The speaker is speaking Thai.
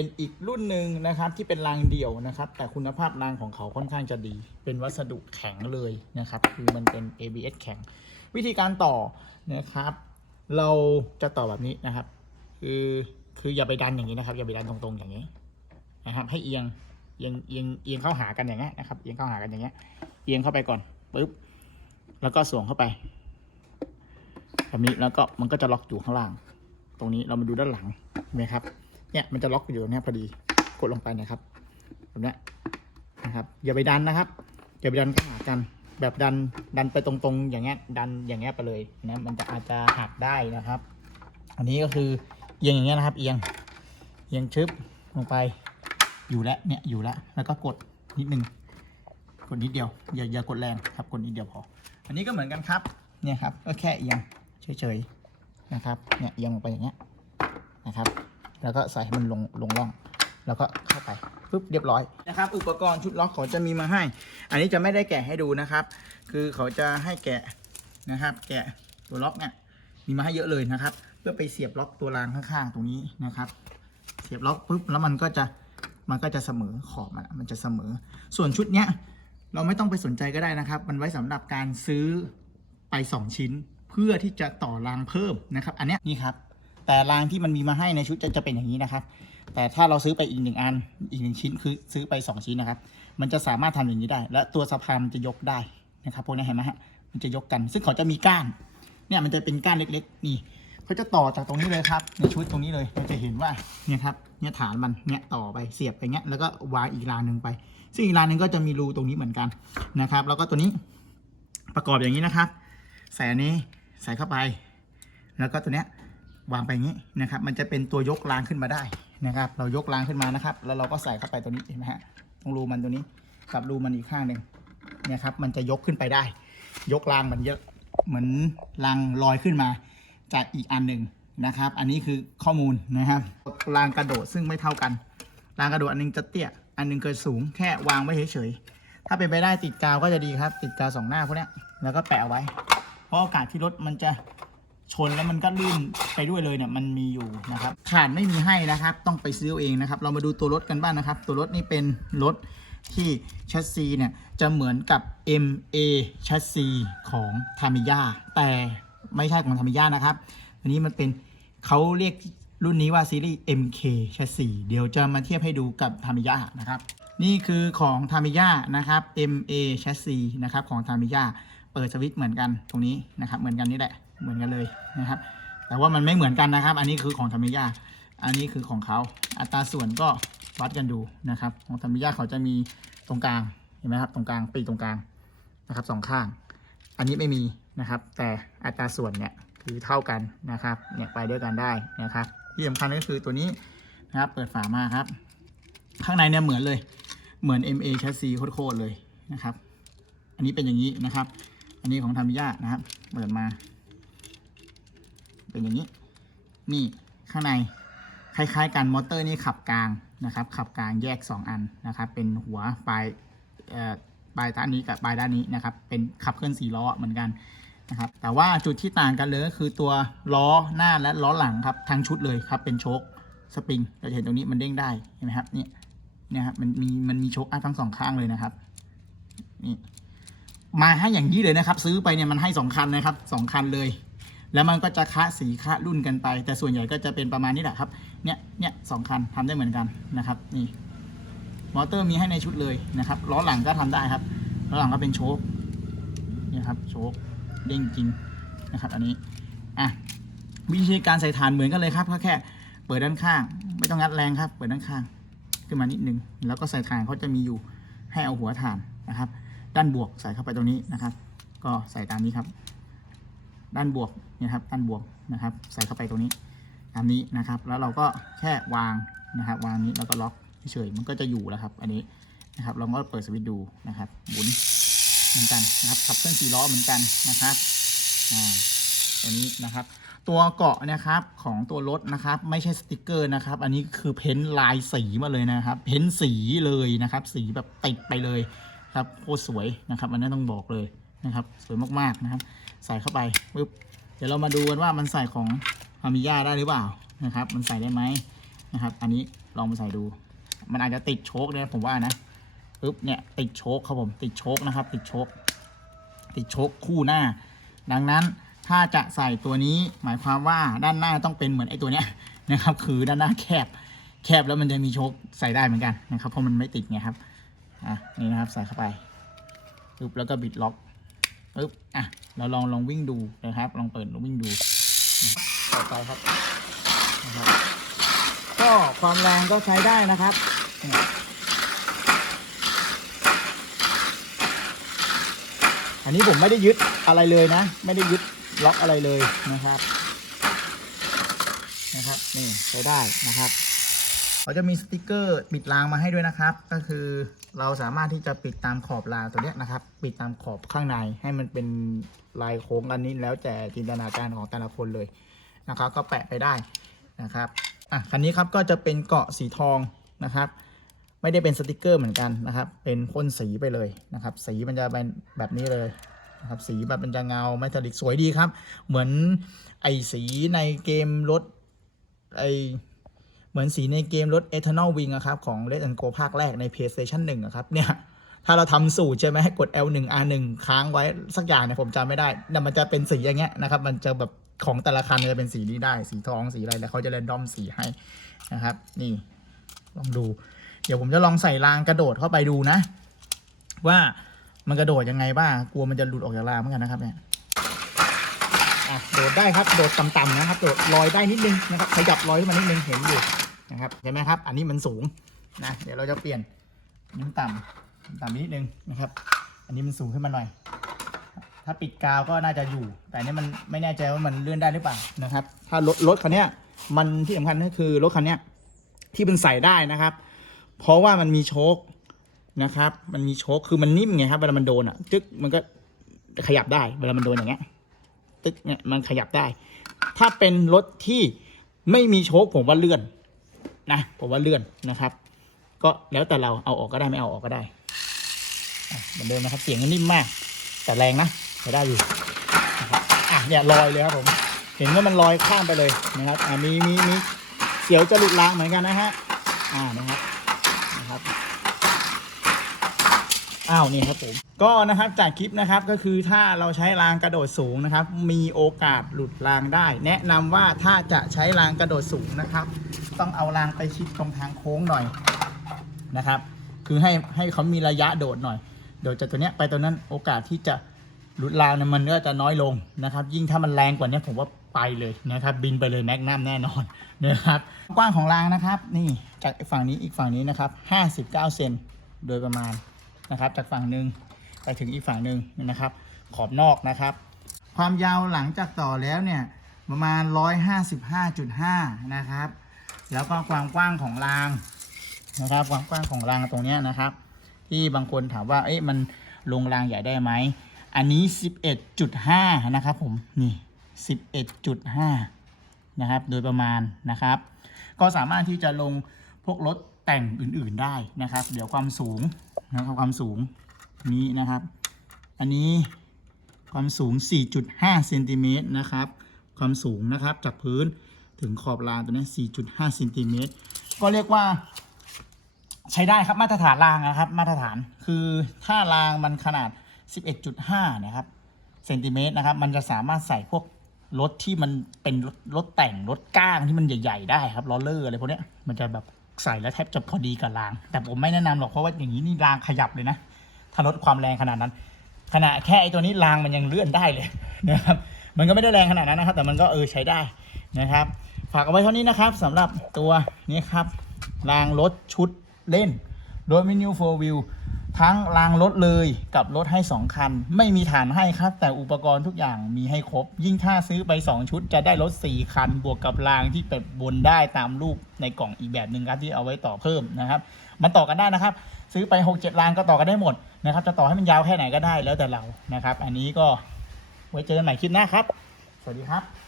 เป็นอีกรุ่นหนึ่งนะครับที่เป็นรางเดี่ยวนะครับ แต่คุณภาพรางของเขาค่อนข้างจะดี เป็นวัสดุแข็งเลยนะครับ คือมันเป็น ABS แข็ง วิธีการต่อนะครับ เราจะต่อแบบนี้นะครับ คือคืออย่าไปดันอย่างนี้นะครับ อย่าไปดันตรงๆอย่างนี้นะครับ ให้เอียงเอียงเอียงเอียงเข้าหากันอย่างเงี้ยนะครับ เอียงเข้าหากันอย่างเงี้ย เอียงเข้าไปก่อนปุ๊บแล้วก็สวมเข้าไปแบบนี้แล้วก็มันก็จะล็อกอยู่ข้างล่าง ตรงนี้เรามาดูด้านหลังเห็นไหมครับ เนี่ยมันจะล็อกอยู่ตรงเนี้ยพอดีกดลงไปนะครับแบบนี้นะครับ อย่าไปดันนะครับ อย่าไปดันเข้าหากัน แบบดันดันไปตรงๆ อย่างเงี้ยดันอย่างเงี้ยไปเลยนะมันจะอาจจะหักได้นะครับ อันนี้ก็คือเอียงอย่างเงี้ยนะครับ เอียงเอียงชึบลงไปอยู่แล้วเนี่ยอยู่แล้วแล้วก็กดนิดนึงกดนิดเดียวอย่าอย่ากดแรงครับกดนิดเดียวพอ อันนี้ก็เหมือนกันครับเนี่ยครับก็แค่เอียงเฉยๆนะครับเนี่ยเอียงลงไปอย่างเงี้ยนะครับ แล้วก็ใส่ให้มันลงลงร่อง แล้วก็เข้าไปปุ๊บเรียบร้อยนะครับ อุปกรณ์ชุดล็อกเขาจะมีมาให้ อันนี้จะไม่ได้แกะให้ดูนะครับ คือเขาจะให้แกะนะครับ แกะตัวล็อกเนี่ยมีมาให้เยอะเลยนะครับ เพื่อไปเสียบล็อกตัวรางข้างๆ ตรงนี้นะครับ เสียบล็อกปุ๊บแล้วมันก็จะมันก็จะเสมอขอบมันมันจะเสมอ ส่วนชุดเนี้ยเราไม่ต้องไปสนใจก็ได้นะครับ มันไว้สำหรับการซื้อไป 2 ชิ้น เพื่อที่จะต่อรางเพิ่มนะครับ อันเนี้ยนี่ครับ แต่รางที่มันมีมาให้ในชุดจะจะเป็นอย่างนี้นะครับ แต่ถ้าเราซื้อไปอีกหนึ่งอันอีกหนึ่งชิ้นคือซื้อไป 2 ชิ้นนะครับ มันจะสามารถทำอย่างนี้ได้ และตัวสะพานมันจะยกได้นะครับพวกนี้เห็นไหมฮะมันจะยกกัน ซึ่งเขาจะมีก้าน เนี่ยมันจะเป็นก้านเล็กๆ นี่เขาจะต่อจากตรงนี้เลยครับ ในชุดตรงนี้เลยเราจะเห็นว่าเนี่ยครับเนี่ยฐานมันเนี่ยต่อไปเสียบไปเงี้ยแล้วก็วางอีกรางหนึ่งไป ซึ่งอีกรางหนึ่งก็จะมีรูตรงนี้เหมือนกันนะครับ แล้วก็ตัวนี้ประกอบอย่างนี้นะครับใส่อันนี้ใส่เข้าไป แล้วก็ตัวเนี้ย วางไปงี้นะครับ มันจะเป็นตัวยกรางขึ้นมาได้นะครับ เรายกรางขึ้นมานะครับ แล้วเราก็ใส่เข้าไปตัวนี้เห็นไหมฮะตรงรูมันตัวนี้กับรูมันอีกข้างหนึ่งเนี่ยครับ มันจะยกขึ้นไปได้ ยกรางมันเยอะเหมือนรางลอยขึ้นมา จากอีกอันหนึ่งนะครับ อันนี้คือข้อมูลนะครับรางกระโดดซึ่งไม่เท่ากันรางกระโดดอันหนึงจะเตี้ยอันหนึงเกิดสูงแค่วางไว้เฉยๆถ้าเป็นไปได้ติดกาวก็จะดีครับ ติดกาวสองหน้าพวกนี้แล้วก็แปะไว้ เพราะโอกาสที่รถมันจะ ชนแล้วมันก็ลื่นไปด้วยเลยเนี่ยมันมีอยู่นะครับฐานไม่มีให้นะครับ ต้องไปซื้อเองนะครับ เรามาดูตัวรถกันบ้างนะครับ ตัวรถนี่เป็นรถที่แชสซีเนี่ยจะเหมือนกับ MA แชสซีของทามิยาแต่ไม่ใช่ของทามิยานะครับอันนี้มันเป็นเขาเรียกรุ่นนี้ว่าซีรีส์ MK แชสซีเดี๋ยวจะมาเทียบให้ดูกับทามิยานะครับนี่คือของทามิยานะครับ MA แชสซีนะครับของทามิยาเปิดสวิตช์เหมือนกันตรงนี้นะครับเหมือนกันนี่แหละ เหมือนกันเลยนะครับ แต่ว่ามันไม่เหมือนกันนะครับ อันนี้คือของธรรมิยาอันนี้คือของเขาอัตราส่วนก็วัดกันดูนะครับ ของธรรมิยาเขาจะมีตรงกลางเห็นไหมครับตรงกลางปีตรงกลางนะครับสองข้าง อันนี้ไม่มีนะครับ แต่อัตราส่วนเนี่ยคือเท่ากันนะครับเนี่ยไปด้วยกันได้นะครับ ที่สำคัญก็คือตัวนี้นะครับเปิดฝามาครับ ข้างในเนี่ยเหมือนเลยเหมือน MA แชสซีโคตรเลยนะครับ อันนี้เป็นอย่างนี้นะครับ อันนี้ของทามิยานะครับ เปิดมา เป็นอย่างนี้ นี่ข้างในคล้ายๆกันมอเตอร์นี่ขับกลางนะครับ ขับกลางแยก 2 อันนะครับ เป็นหัวปลายปลายด้านนี้กับปลายด้านนี้นะครับ เป็นขับเคลื่อนสี่ล้อเหมือนกันนะครับ แต่ว่าจุดที่ต่างกันเลยก็คือตัวล้อหน้าและล้อหลังครับทั้งชุดเลยครับ เป็นโชคสปริง เราเห็นตรงนี้มันเด้งได้เห็นไหมครับ นี่นี่ครับ มันมีมันมีโชคอัพทั้งสองข้างเลยนะครับ นี่ มาให้อย่างนี้เลยนะครับ ซื้อไปเนี่ยมันให้สองคันนะครับสองคันเลย แล้วมันก็จะคะสีคะรุ่นกันไป แต่ส่วนใหญ่ก็จะเป็นประมาณนี้แหละครับ เนี่ย เนี่ยสองคันทำได้เหมือนกันนะครับ นี่ มอเตอร์มีให้ในชุดเลยนะครับ ล้อหลังก็ทำได้ครับ ล้อหลังก็เป็นโชคเนี่ยครับ โชคเด้งจริงนะครับ อันนี้ อะ วิธีการใส่ฐานเหมือนกันเลยครับก็แค่ เปิดด้านข้าง ไม่ต้องงัดแรงครับ เปิดด้านข้าง ขึ้นมานิดนึง แล้วก็ใส่ฐานเขาจะมีอยู่ ให้เอาหัวฐานนะครับ ด้านบวกใส่เข้าไปตรงนี้นะครับ ก็ใส่ตามนี้ครับ ด้านบวกนี่ยครับด้านบวกนะครับ ใส่เข้าไปตรงนี้ตามนี้นะครับ แล้วเราก็แค่วางนะครับ วางนี้แล้วก็ล็อกเฉยมันก็จะอยู่แล้วครับ อันนี้นะครับ เราก็เปิดสวิตช์ดูนะครับหมุนเหมือนกันนะครับขับเครื่องสี่ล้อเหมือนกันนะครับอ่าตัวนี้นะครับ ตัวเกาะนะครับของตัวรถนะครับ ไม่ใช่สติกเกอร์นะครับ อันนี้คือเพ้นท์ลายสีมาเลยนะครับ เพ้นท์สีเลยนะครับ สีแบบติดไปเลยครับโคตรสวยนะครับ อันนี้ต้องบอกเลย นะครับ สวยมากๆนะครับ ใส่เข้าไปปุ๊บเดี๋ยวเรามาดูกันว่ามันใส่ของฮามิยาได้หรือเปล่านะครับ มันใส่ได้ไหมนะครับ อันนี้ลองไปใส่ดู มันอาจจะติดโชคเนี่ยผมว่านะปึ๊บเนี่ยติดโชคครับผมติดโชคนะครับ ติดโชคติดโชคคู่หน้า ดังนั้นถ้าจะใส่ตัวนี้หมายความว่าด้านหน้าต้องเป็นเหมือนไอ้ตัวเนี้ยนะครับ คือด้านหน้าแคบแคบแล้วมันจะมีโชคใส่ได้เหมือนกันนะครับ เพราะมันไม่ติดไงครับอะนี่นะครับใส่เข้าไปปึ๊บแล้วก็บิดล็อก ปึ๊บอะเราลองลองวิ่งดูนะครับ ลองเปิดลองวิ่งดูต่อไปครับนะครับ ก็ความแรงก็ใช้ได้นะครับอันนี้ผมไม่ได้ยึดอะไรเลยนะ ไม่ได้ยึดล็อกอะไรเลยนะครับ นะครับ นี่ใช้ได้นะครับ เขาจะมีสติกเกอร์ปิดรางมาให้ด้วยนะครับ ก็คือเราสามารถที่จะปิดตามขอบรางตัวเนี้ยนะครับ ปิดตามขอบข้างในให้มันเป็นลายโค้งอันนี้แล้วแต่จินตนาการของแต่ละคนเลยนะครับ ก็แปะไปได้นะครับอะคันนี้ครับก็จะเป็นเกาะสีทองนะครับ ไม่ได้เป็นสติกเกอร์เหมือนกันนะครับ เป็นพ่นสีไปเลยนะครับ สีมันจะเป็นแบบนี้เลยนะครับสีแบบมันจะเงาไม่ทลิกสวยดีครับ เหมือนไอสีในเกมรถไอ เหมือนสีในเกมรถ Eternal Wing อะครับ ของ Red and Go ภาคแรกใน PlayStation 1อะครับ เนี่ย ถ้าเราทำสูตรใช่ไหมให้กด L1 R1 ค้างไว้สักอย่างเนี่ยผมจำไม่ได้แต่มันจะเป็นสีอย่างเงี้ยนะครับ มันจะแบบของแต่ละคันจะเป็นสีนี้ได้ สีทองสีอะไรแล้วเขาจะเรนดอมสีให้นะครับ นี่ลองดู เดี๋ยวผมจะลองใส่รางกระโดดเข้าไปดูนะ ว่ามันกระโดดยังไงบ้าง กลัวมันจะหลุดออกจากรางเหมือนกันนะครับเนี่ย ดได้ครับ โดดต่ำๆนะครับ โดดลอยได้นิดนึงนะครับ ขยับลอยขึ้นมานิดนึง เห็นอยู่นะครับ เห็นไหมครับ อันนี้มันสูงนะ เดี๋ยวเราจะเปลี่ยนนนี้ต่ำต่ำนิดนึงนะครับ อันนี้มันสูงขึ้นมาหน่อย ถ้าปิดกาวก็น่าจะอยู่ แต่นนี้มันไม่แน่ใจว่ามันเลื่อนได้หรือเปล่านะครับ ถ้ารถรถคันนี้มันที่สำคัญก็คือรถคันนี้ที่มันใส่ได้นะครับ เพราะว่ามันมีโชคนะครับ มันมีโชคคือมันนิ่มไงครับ เวลามันโดนอะจึ๊กมันก็ขยับได้ เวลามันโดนอย่างเงี้ย ตึ๊กเนี่ยมันขยับได้ ถ้าเป็นรถที่ไม่มีโชคผมว่าเลื่อนนะผมว่าเลื่อนนะครับ ก็แล้วแต่เราเอาออกก็ได้ไม่เอาออกก็ได้เหมือนเดิมนะครับเสียงนนิ่มมาก แต่แรงนะใช้ได้อยู่อะเนี่ยลอยเลยครับผม เห็นว่ามันลอยข้ามไปเลยนะครับอ่ามีมีมีเสียวจะหลุดรางเหมือนกันนะฮะอ่านะครับ อ้าวนี่ครับผมก็นะครับจากคลิปนะครับก็คือถ้าเราใช้รางกระโดดสูงนะครับ มีโอกาสหลุดรางได้ แนะนำว่าถ้าจะใช้รางกระโดดสูงนะครับ ต้องเอารางไปชิดตรงทางโค้งหน่อยนะครับ คือให้ให้เขามีระยะโดดหน่อย โดดจากตัวเนี้ยไปตัวนั้นโอกาสที่จะหลุดรางเนี่ยมันก็จะน้อยลงนะครับ ยิ่งถ้ามันแรงกว่านี้ผมว่าไปเลยนะครับ บินไปเลยแม็กนัมแน่นอนนะครับกว้างของรางนะครับ นี่จากฝั่งนี้อีกฝั่งนี้นะครับ 59 เซนโดยประมาณ นะครับ จากฝั่งหนึ่งไปถึงอีกฝั่งหนึ่งนะครับ ขอบนอกนะครับ ความยาวหลังจากต่อแล้วเนี่ยประมาณ 155.5 นะครับ แล้วก็ความกว้างของรางนะครับ ความกว้างของรางตรงนี้นะครับ ที่บางคนถามว่าเอ๊ะมันลงรางใหญ่ได้ไหมอันนี้ 11.5 นะครับผมนี่ 11.5 นะครับ โดยประมาณนะครับ ก็สามารถที่จะลงพวกรถแต่งอื่นๆได้นะครับ เดี๋ยวความสูง นะครับความสูงนี้นะครับ อันนี้ความสูง 4.5เซนติเมตรนะครับ ความสูงนะครับจากพื้นถึงขอบรางตัวนี้ 4.5เซนติเมตรก็เรียกว่า ใช้ได้ครับมาตรฐานรางนะครับ มาตรฐานคือถ้ารางมันขนาด 11.5 นะครับเซนติเมตรนะครับ มันจะสามารถใส่พวกรถที่มันเป็นรถรถแต่งรถก้างที่มันใหญ่ ๆ ได้ครับล้อเลอร์อะไรพวกนี้มันจะแบบ ใส่แล้วแทบจะพอดีกับราง แต่ผมไม่แนะนำหรอกเพราะว่าอย่างนี้นี่รางขยับเลยนะ ถ้าลดความแรงขนาดนั้น ขณะแค่ไอ้ตัวนี้รางมันยังเลื่อนได้เลยนะครับ มันก็ไม่ได้แรงขนาดนั้นนะครับ แต่มันก็เออใช้ได้นะครับ ฝากเอาไว้เท่านี้นะครับสำหรับตัวนี้ครับรางรถชุดเล่นรถมินิวโฟวิว ทั้งรางรถเลยกับรถให้ 2 คัน ไม่มีฐานให้ครับ แต่อุปกรณ์ทุกอย่างมีให้ครบ ยิ่งถ้าซื้อไป 2 ชุด จะได้รถ 4 คัน บวกกับรางที่แบบบนได้ตามรูปในกล่องอีกแบบหนึ่งครับที่เอาไว้ต่อเพิ่มนะครับมันต่อกันได้นะครับ ซื้อไป 6-7รางก็ต่อกันได้หมดนะครับ จะต่อให้มันยาวแค่ไหนก็ได้แล้วแต่เรานะครับ อันนี้ก็ไว้เจอกันใหม่คลิปหน้าครับ สวัสดีครับ